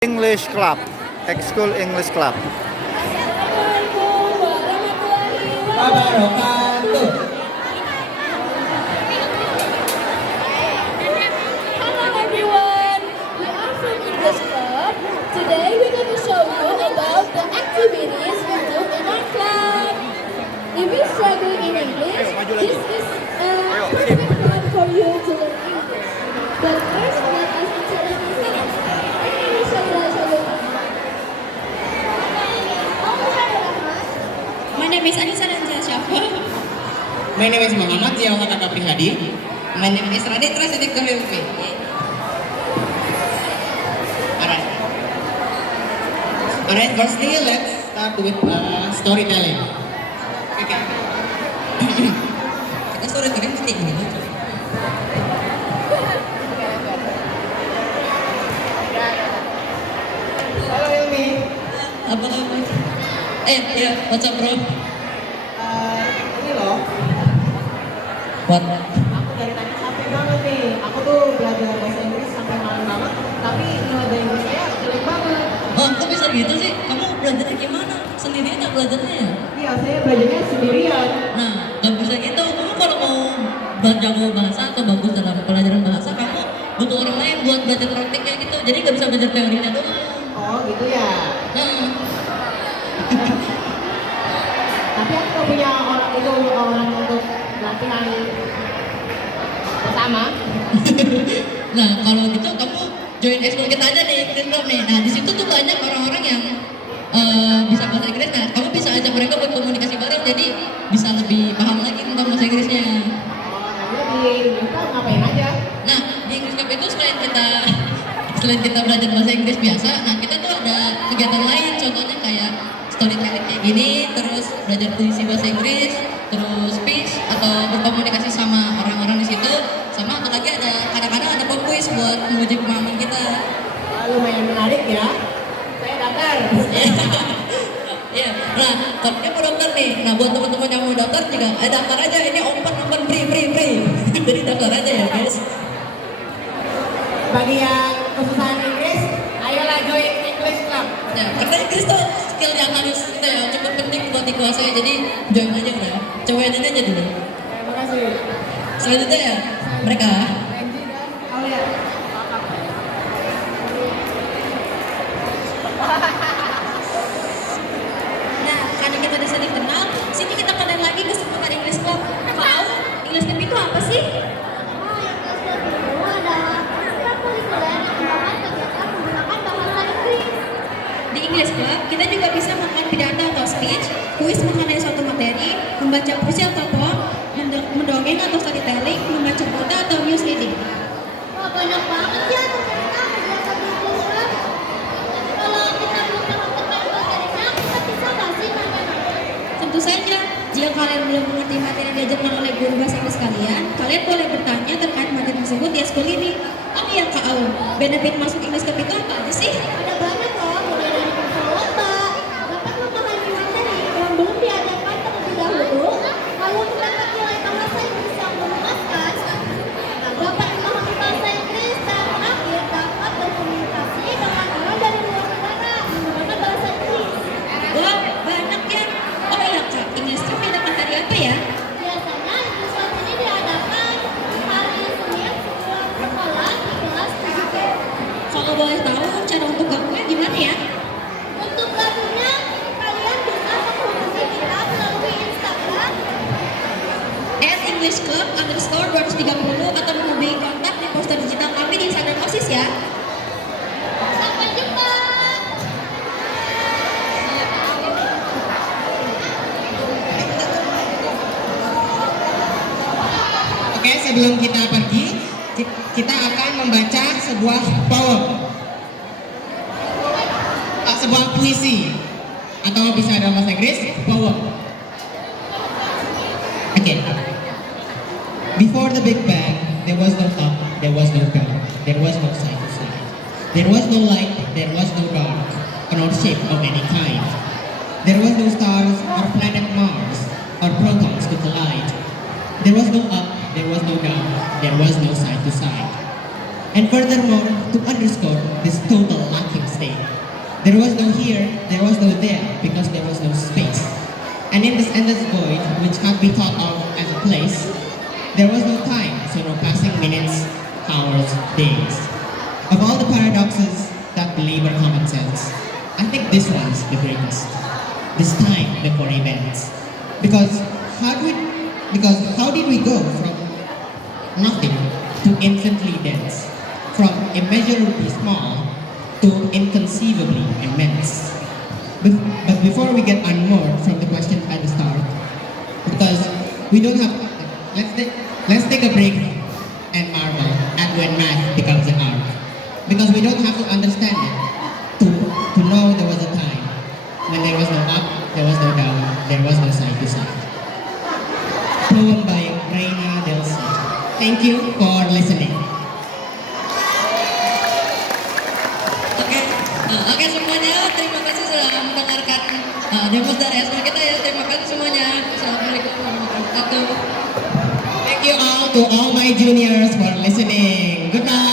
English Club, School English Club. Wabarakatuh. Hello everyone, we are from English Club. Today we're going to show you about the activities we do in our club. If you're struggling in English, this is a perfect one for you to learn English. But first, let us introduce ourselves. My name is Shabla Shalom. My name is Anissa Ranjaya Syafa. My name is Muhammad Ziaul Kata Prihadi. My name is Radit Rasidik Gameumpi. Alright. Alright, firstly let's start with storytelling. Okay. Kita storytelling penting nih. Halo Ilmi. Apa kabar? Ya, what's up bro? Ini loh, What? aku dari tadi capek banget nih. Aku tuh belajar bahasa Inggris sampai malam banget, tapi bahasa Inggris saya jelek banget. Oh, kok bisa gitu sih? Kamu belajarnya gimana? Sendirian tak belajarnya ya? Iya, saya belajarnya sendirian. Nah, gak bisa gitu. Kamu kalau mau jago bahasa atau bagus dalam pelajaran bahasa, kamu butuh orang lain buat belajar praktiknya gitu. Jadi gak bisa belajar teorinya doang. Oh gitu ya. Nah, Tapi aku nggak punya orang untuk latihan bersama. nah kalau gitu kamu join ekskul kita aja nih, English Club nih. Nah di situ tuh banyak orang-orang yang bisa bahasa Inggris. Nah kamu bisa ajak mereka buat komunikasi bareng, jadi bisa lebih paham lagi tentang bahasa Inggrisnya. Di Inggris ngapain aja? Nah di English Club itu selain kita belajar bahasa Inggris biasa, nah kita tuh ada kegiatan lain, contohnya kayak storytelling kayak gini, terus belajar puisi bahasa Inggris, terus speech atau berkomunikasi sama orang-orang di situ, sama atau lagi ada kadang-kadang ada pop quiz buat menguji pemahaman kita. Lumayan menarik ya. Saya daftar. Iya, nah topnya mau daftar nih. Nah buat teman-teman yang mau daftar juga, daftar aja, ini open free. Jadi daftar aja ya guys. Bagi yang kesusahan Inggris, ayolah join English Club. Nah, karena Inggris tuh skill yang harus kita ya cukup penting buat dikuasai, jadi join aja udah, cobain aja dulu. Terima kasih. Selanjutnya ya mereka. Benji dan Aulia. Nah, karena kita udah saling kenal, sini kita kenal lagi kesempatan English Club. Tahu English Club itu apa sih? English Club itu adalah program kulikuler yang merupakan kegiatan menggunakan bahasa Inggris. Di English Club, kita juga bisa melakukan pidato atau speech, kuis mengenai suatu materi, membaca puisi atau poem, mendongeng atau storytelling, membaca buku atau news reading. Wah, banyak banget ya ternyata kegiatan di English Club. Kalau kita belum menemukan materinya, kita bisa nggak sih nanya-nanya? Tentu saja, jika kalian belum mengerti materi yang diajarkan oleh guru bahasa Inggris kalian boleh bertanya terkait materi tersebut di ekskul ini. Oh iya Kak Aul, benefit masuk English Club itu apa aja sih? Ada banyak loh, mulai dari kursus lomba, dapat memahami materi yang belum diajarkan terlebih dahulu, lalu mendapat nilai bahasa Inggris yang memuaskan, dapat memahami bahasa Inggris, dan terakhir dapat berkomunikasi dengan orang dari luar negara menggunakan bahasa Inggris. Wah, banyak ya. Oh iya Kak, English Club ada materi apa ya? Biasanya English Club ini diadakan hari Senin sepulang sekolah di kelas 7B. Kalau boleh tahu cara untuk gabungnya gimana ya? Untuk gabungnya, kalian bisa menghubungi kita melalui Instagram @EnglishClub_230 atau menghubungi kontak di poster digital kami di Instagram OSIS ya. Sampai jumpa. Oke, sebelum kita pergi, kita akan membaca sebuah poem. Sebuah puisi. Atau bisa dalam bahasa Inggris, poem. Oke. Before the Big Bang, there was no top, there was no ground, there was no side to side. There was no light, there was no dark, nor shape of any kind. There was no stars or planet Mars, or protons to collide. There was no up, there was no down, there was no side to side. And furthermore, to underscore this total lacking state, There was no here, there was no there, because there was no space. And in this endless void, which can't be thought of as a place, there was no time, so no passing minutes, hours, days. Of all the paradoxes that belabor common sense, I think this one's the greatest. This time before events. Because how did we go from nothing to infinitely dense? From immeasurably small to inconceivably immense. But before we get unmoored from the question at the start, because we don't have, let's take a break and marvel at when math becomes an art. Because we don't have to understand it to know there was a time when there was no up, there was no down, there was no side to side. Poem by Reina Del C. Thank you for listening. Oke semuanya, terima kasih sudah mendengarkan demo dari SMK kita ya. Terima kasih semuanya. Assalamualaikum warahmatullahi wabarakatuh. Thank you all to all my juniors for listening. Goodbye.